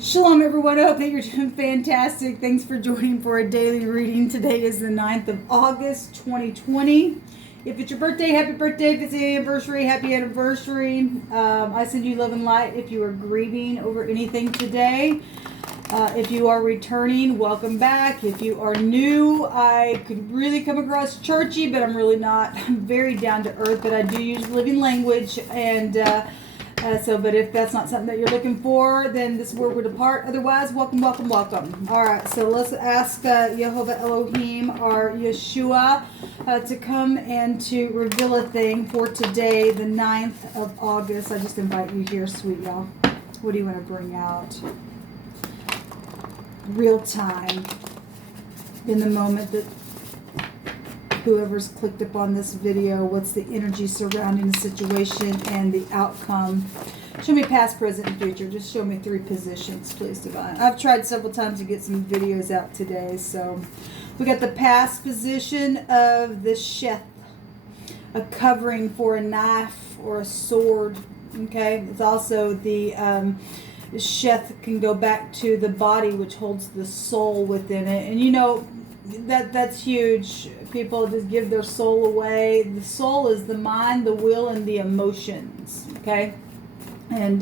Shalom everyone, I hope that you're doing fantastic. Thanks for joining for a daily reading. Today is the 9th of August, 2020. If it's your birthday, happy birthday. If it's an anniversary, happy anniversary. I send you love and light if you are grieving over anything today. If you are returning, welcome back. If you are new, I could really come across churchy, but I'm really not. I'm very down to earth, but I do use living language, and but if that's not something that you're looking for, then this is where we depart. Otherwise, welcome, welcome, welcome. All right, so let's ask Jehovah Elohim, our Yeshua, to come and to reveal a thing for today, the 9th of August. I just invite you here, sweet y'all. What do you want to bring out? Real time, in the moment that whoever's clicked upon this video, what's the energy surrounding the situation and the outcome. Show me past, present, and future. Just show me 3 positions, please, Divine. I've tried several times to get some videos out today. So we got the past position of the sheth, a covering for a knife or a sword. Okay, it's also the sheth can go back to the body, which holds the soul within it. And you know, that's huge. People just give their soul away. The soul is the mind, the will, and the emotions. Okay, and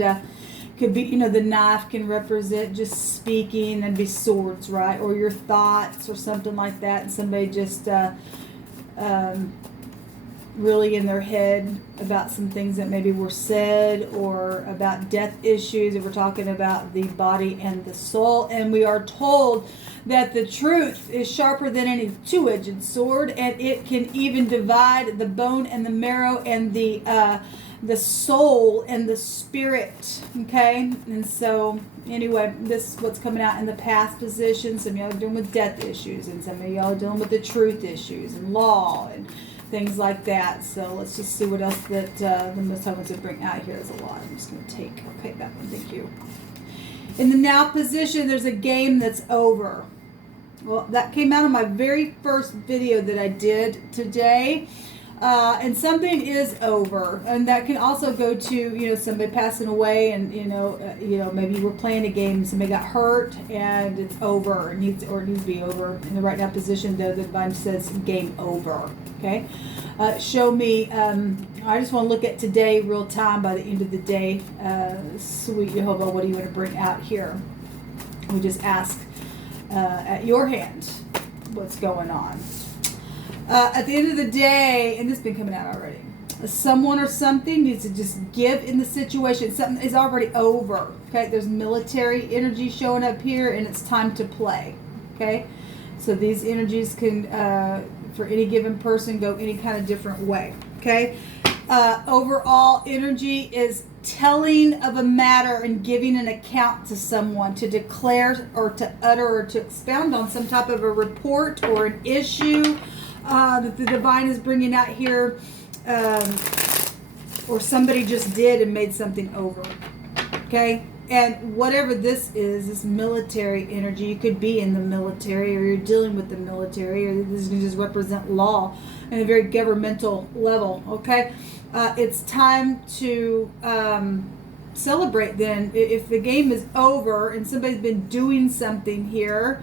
could be, you know, the knife can represent just speaking, and be swords, right? Or your thoughts or something like that, and somebody just really in their head about some things that maybe were said, or about death issues. If we're talking about the body and the soul, and we are told that the truth is sharper than any two-edged sword, and it can even divide the bone and the marrow and the soul and the spirit. Okay, and so anyway, this is what's coming out in the past position. Some of y'all are dealing with death issues, and some of y'all are dealing with the truth issues and law and things like that. So let's just see what else that the Most High wants to bring out here. There's a lot. I'm just going to take, okay, that one, thank you. In the now position, there's a game that's over. Well, that came out of my very first video that I did today. And something is over, and that can also go to, you know, somebody passing away, and you know, maybe you were playing a game and somebody got hurt, and it's over, and needs to be over. In the right now position, though, the Divine says game over. Okay, show me. I just want to look at today, real time, by the end of the day. Sweet Jehovah, what do you want to bring out here? We just ask at your hand what's going on. At the end of the day, and this has been coming out already, someone or something needs to just give in the situation. Something is already over. Okay, there's military energy showing up here, and it's time to play. Okay, so these energies can, for any given person, go any kind of different way. Okay, overall energy is telling of a matter and giving an account to someone, to declare or to utter or to expound on some type of a report or an issue that the Divine is bringing out here, or somebody just did and made something over. Okay, and whatever this is, this military energy, you could be in the military, or you're dealing with the military, or this can just represent law in a very governmental level. Okay, it's time to celebrate. Then, if the game is over and somebody's been doing something here,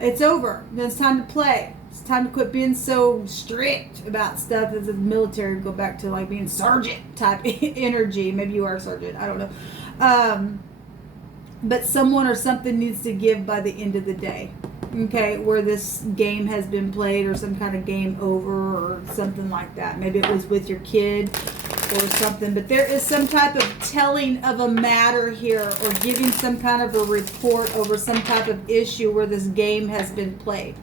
it's over. Then it's time to play. It's time to quit being so strict about stuff as the military. Go back to like being sergeant type energy. Maybe you are a sergeant. I don't know. But someone or something needs to give by the end of the day. Okay, where this game has been played, or some kind of game over, or something like that. Maybe it was with your kid or something. But there is some type of telling of a matter here, or giving some kind of a report over some type of issue where this game has been played.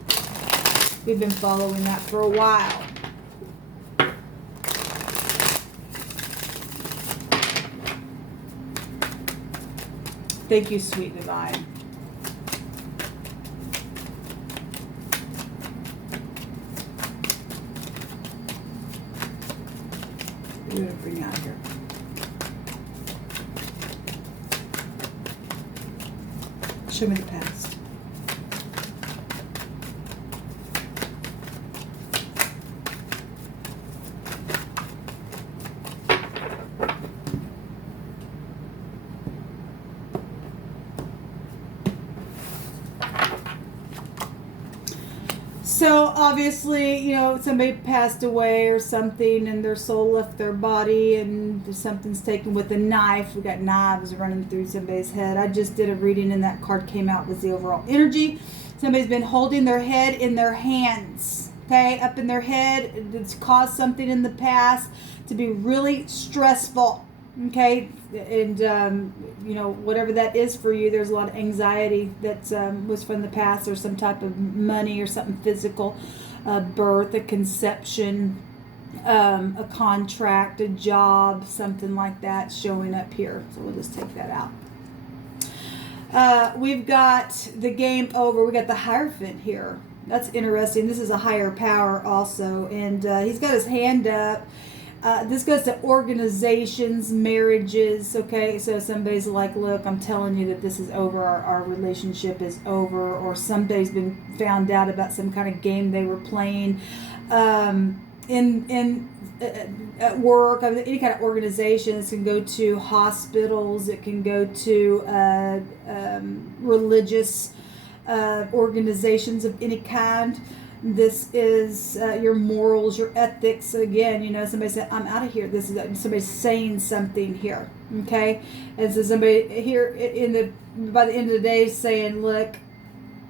We've been following that for a while. Thank you, sweet Divine. What are you going to bring out here? Show me the past. So obviously, you know, somebody passed away or something and their soul left their body and something's taken with a knife. We got knives running through somebody's head. I just did a reading and that card came out was the overall energy. Somebody's been holding their head in their hands, okay, up in their head. It's caused something in the past to be really stressful, okay, and you know, whatever that is for you, there's a lot of anxiety that was from the past, or some type of money or something physical, birth, a conception, a contract, a job, something like that showing up here. So we'll just take that out. We've got the game over. We got the Hierophant here. That's interesting. This is a higher power also, and he's got his hand up. This goes to organizations, marriages, okay? So somebody's like, look, I'm telling you that this is over, our relationship is over, or somebody's been found out about some kind of game they were playing at work, any kind of organizations. Can go to hospitals, it can go to religious organizations of any kind. This is your morals, your ethics. Again, you know, somebody said, I'm out of here. This is somebody saying something here, okay? And so somebody here by the end of the day saying, look,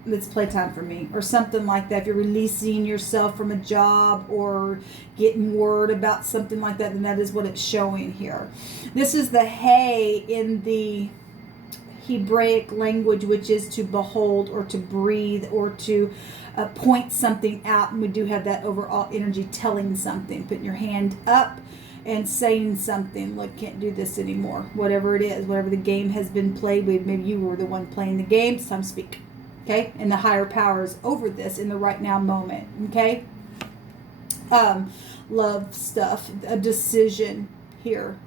it's playtime for me, or something like that. If you're releasing yourself from a job or getting word about something like that, then that is what it's showing here. This is the hay in the Hebraic language, which is to behold or to breathe or to point something out. And we do have that overall energy telling something, putting your hand up and saying something. Look, can't do this anymore. Whatever it is, whatever the game has been played with, maybe you were the one playing the game. It's time to speak. Okay? And the higher power is over this in the right now moment. Okay? Love stuff, a decision here.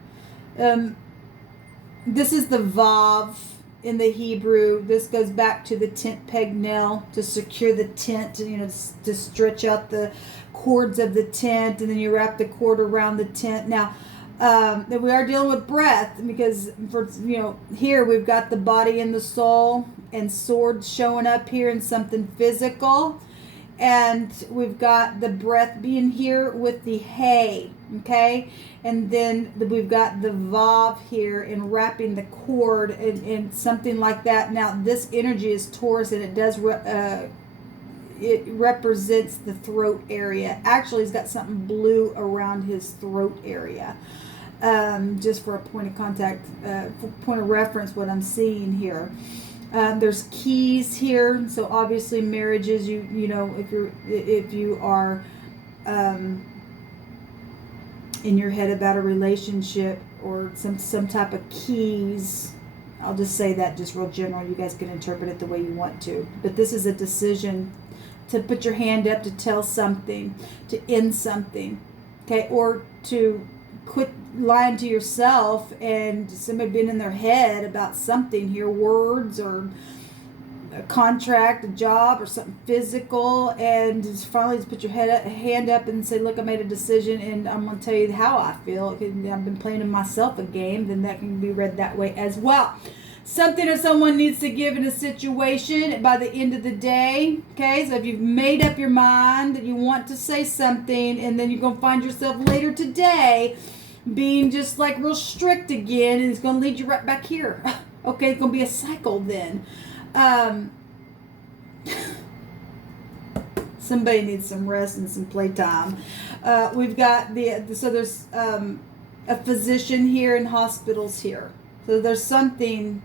This is the Vav in the Hebrew. This goes back to the tent peg nail, to secure the tent, you know, to stretch out the cords of the tent, and then you wrap the cord around the tent. Now, we are dealing with breath, because for, you know, here we've got the body and the soul, and swords showing up here, and something physical, and we've got the breath being here with the hay, okay, and then we've got the Vav here and wrapping the cord and something like that. Now this energy is Taurus, and it does it represents the throat area. Actually, he's got something blue around his throat area, just for a point of contact, for point of reference, what I'm seeing here. There's keys here, so obviously marriages. You know, if you are in your head about a relationship or some type of keys. I'll just say that just real general. You guys can interpret it the way you want to. But this is a decision to put your hand up, to tell something, to end something, okay, or to quit lying to yourself, and somebody been in their head about something here, words or a contract, a job, or something physical, and just finally just put your hand up and say, look, I made a decision, and I'm going to tell you how I feel. I've been playing in myself a game, then that can be read that way as well. Something or someone needs to give in a situation by the end of the day, okay? So if you've made up your mind that you want to say something, and then you're going to find yourself later today being just like real strict again, and it's going to lead you right back here. Okay, it's going to be a cycle then. Somebody needs some rest and some playtime. We've got so there's a physician here and hospitals here. So there's something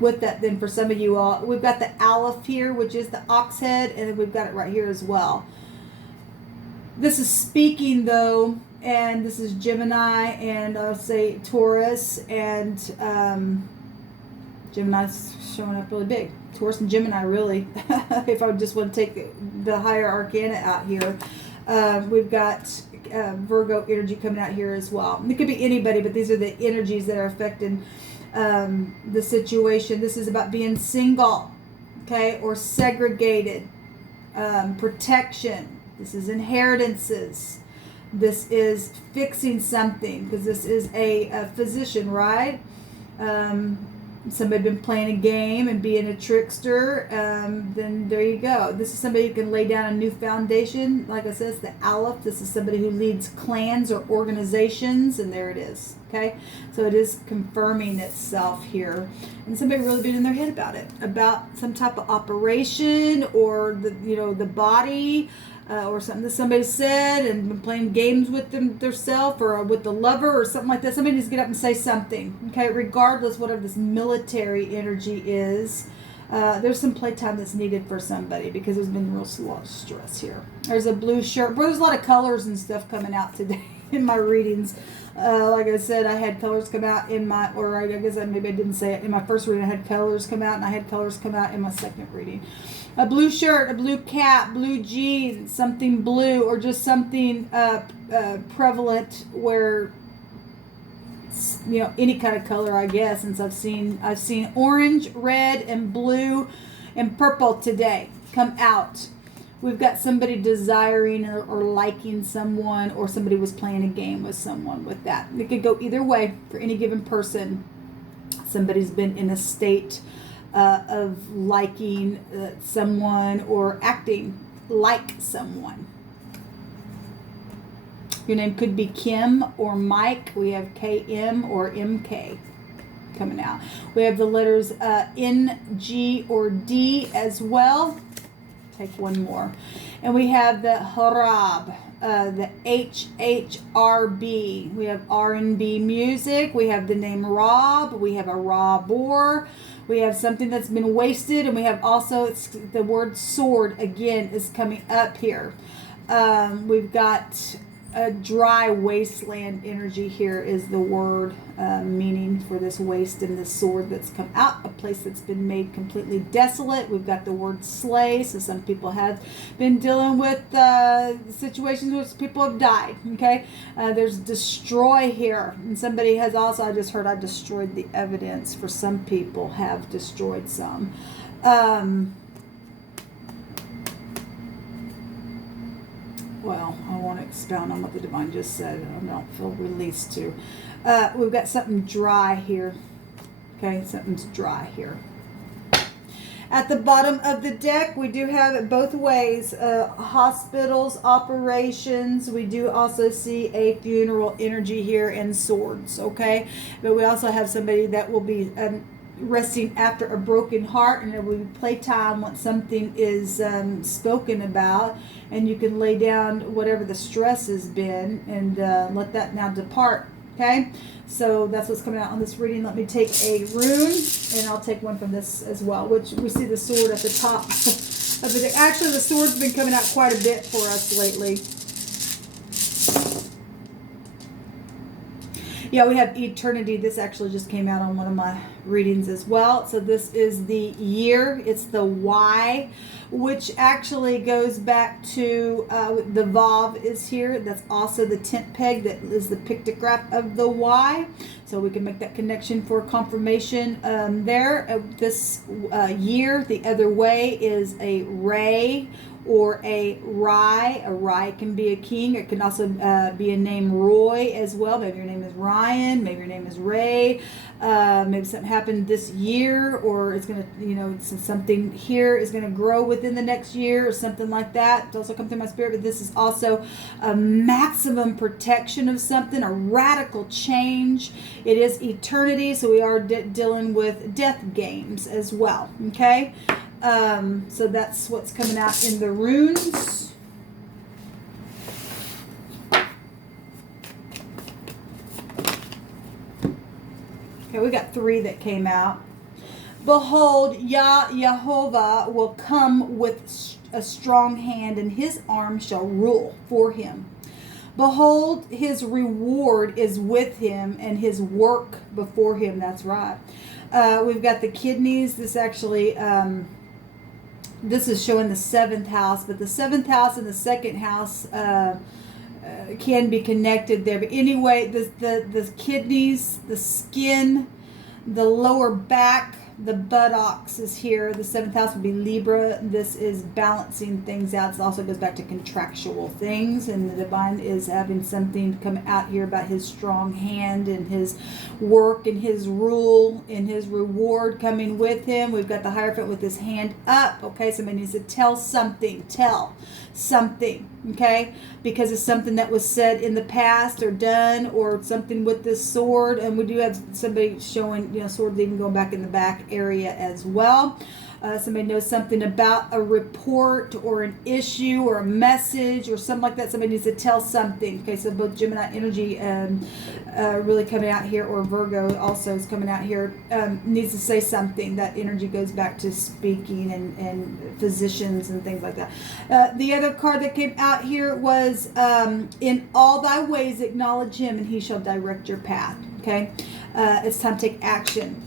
with that then for some of you all. We've got the Aleph here, which is the ox head, and then we've got it right here as well. This is speaking though, and this is Gemini, and I'll say Taurus, and Gemini's showing up really big. Taurus and Gemini, really. If I just want to take the higher arcana out here. We've got Virgo energy coming out here as well. It could be anybody, but these are the energies that are affecting the situation. This is about being single, okay, or segregated, protection. This is inheritances. This is fixing something, because this is a physician, right? somebody been playing a game and being a trickster, then there you go. This is somebody who can lay down a new foundation. Like I said, it's the Aleph. This is somebody who leads clans or organizations, and there it is. Okay, so it is confirming itself here, and somebody really been in their head about some type of operation, or the body, or something that somebody said, and been playing games with themselves, or with the lover, or something like that. Somebody needs to get up and say something. Okay, regardless whatever this military energy is, there's some playtime that's needed for somebody, because there's been a lot of stress here. There's a blue shirt. Well, there's a lot of colors and stuff coming out today in my readings. Like I said, I had colors come out in my, or I guess maybe I didn't say it. In my first reading, I had colors come out, and I had colors come out in my second reading. A blue shirt, a blue cap, blue jeans, something blue, or just something prevalent where, any kind of color, I guess, since I've seen orange, red, and blue, and purple today come out. We've got somebody desiring or liking someone, or somebody was playing a game with someone with that. It could go either way for any given person. Somebody's been in a state of liking someone, or acting like someone. Your name could be Kim or Mike. We have KM or MK coming out. We have the letters N, G, or D as well. Take one more. And we have the Harab, the HHRB. We have R&B music. We have the name Rob. We have a raw boar. We have something that's been wasted. And we have also the word sword again is coming up here. We've got a dry wasteland energy here is the word meaning for this waste and this sword that's come out, a place that's been made completely desolate. We've got the word slay, so some people have been dealing with situations where people have died. Okay, there's destroy here, and somebody has also, I just heard, I destroyed the evidence. For some people have destroyed some. Well, I want to expound on what the divine just said. I don't feel released to. We've got something dry here. Okay, something's dry here. At the bottom of the deck, we do have it both ways. Hospitals, operations. We do also see a funeral energy here and swords, okay? But we also have somebody that will be resting after a broken heart, and it will be playtime once something is spoken about, and you can lay down whatever the stress has been and let that now depart. Okay, so that's what's coming out on this reading. Let me take a rune, and I'll take one from this as well, which we see the sword at the top of the deck. Actually, the sword's been coming out quite a bit for us lately. Yeah, we have eternity. This actually just came out on one of my readings as well. So this is the year. It's the Y, which actually goes back to the Vav is here. That's also the tent peg. That is the pictograph of the Y. So we can make that connection for confirmation there. This year, the other way is a ray or a Rye. A Rye can be a king. It can also be a name Roy as well. Maybe your name is Ryan. Maybe your name is Ray. Maybe something happened this year, or it's going to, something here is going to grow within the next year or something like that. It's also come through my spirit, but this is also a maximum protection of something, a radical change. It is eternity, so we are dealing with death games as well, okay? So that's what's coming out in the runes. Okay, we got 3 that came out. Behold, Yehovah will come with a strong hand, and his arm shall rule for him. Behold, his reward is with him, and his work before him. That's right. We've got the kidneys. This actually... this is showing the 7th house, but the 7th house and the 2nd house can be connected there. But anyway, the kidneys, the skin, the lower back, The buttocks is here. The 7th house would be Libra. This is balancing things out. It also goes back to contractual things. And the divine is having something come out here about his strong hand and his work and his rule and his reward coming with him. We've got the Hierophant with his hand up. Okay, somebody needs to tell something. Tell something. Okay, because it's something that was said in the past or done, or something with this sword. And we do have somebody showing, swords even going back in the back area as well. Somebody knows something about a report or an issue or a message or something like that. Somebody needs to tell something. Okay, so both Gemini energy really coming out here, or Virgo also is coming out here, needs to say something. That energy goes back to speaking and physicians and things like that. The other card that came out here was in all thy ways acknowledge him and he shall direct your path. Okay, it's time to take action.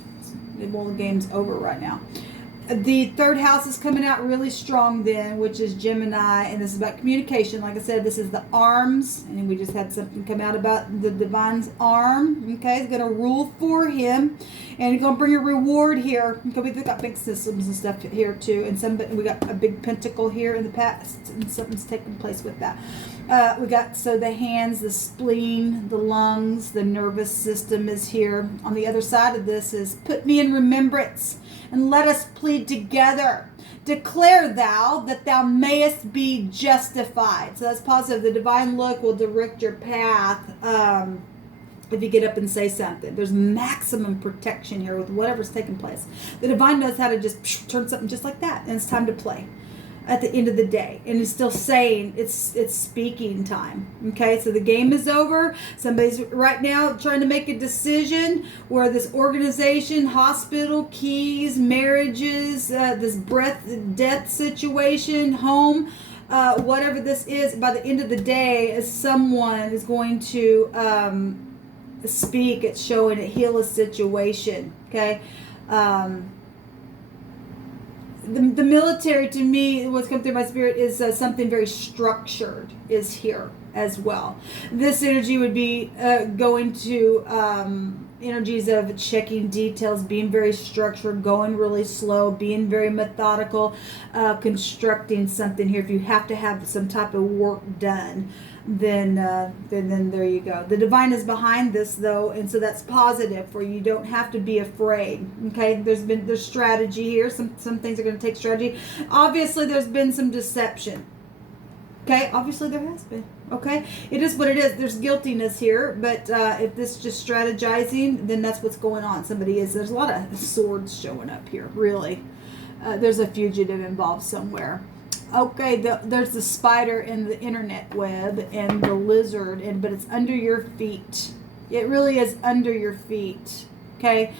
Well, the game's over right now. The 3rd house is coming out really strong then, which is Gemini, and this is about communication. Like I said, this is the arms, and we just had something come out about the divine's arm. Okay, it's going to rule for him, and it's going to bring a reward here. Okay, we've got big systems and stuff here too, and we got a big pentacle here in the past, and something's taking place with that. We got, so the hands, the spleen, the lungs, the nervous system is here. On the other side of this is put me in remembrance and let us plead together. Declare thou that thou mayest be justified. So that's positive. The divine look will direct your path if you get up and say something. There's maximum protection here with whatever's taking place. The divine knows how to just turn something just like that, and it's time to play at the end of the day, and it's still saying it's speaking time. Okay, so the game is over. Somebody's right now trying to make a decision where this organization, hospital, keys, marriages, this death situation, home, whatever this is, by the end of the day, someone is going to speak. It's showing it, heal a situation. Okay. The military, to me, what's come through my spirit is something very structured is here as well. This energy would be going to energies of checking details, being very structured, going really slow, being very methodical, constructing something here. If you have to have some type of work done, then there you go. The divine is behind this though, and so that's positive for you. You don't have to be afraid. Okay, there's strategy here. Some things are going to take strategy. Obviously, there's been some deception. Okay, obviously there has been. Okay, it is what it is. There's guiltiness here, but if this is just strategizing, then that's what's going on. There's a lot of swords showing up here. Really, there's a fugitive involved somewhere. Okay, there's the spider in the internet web and the lizard, but it's under your feet. It really is under your feet. Okay,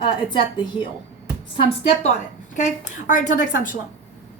it's at the heel. It's time to step on it. Okay, all right. Until next time, shalom.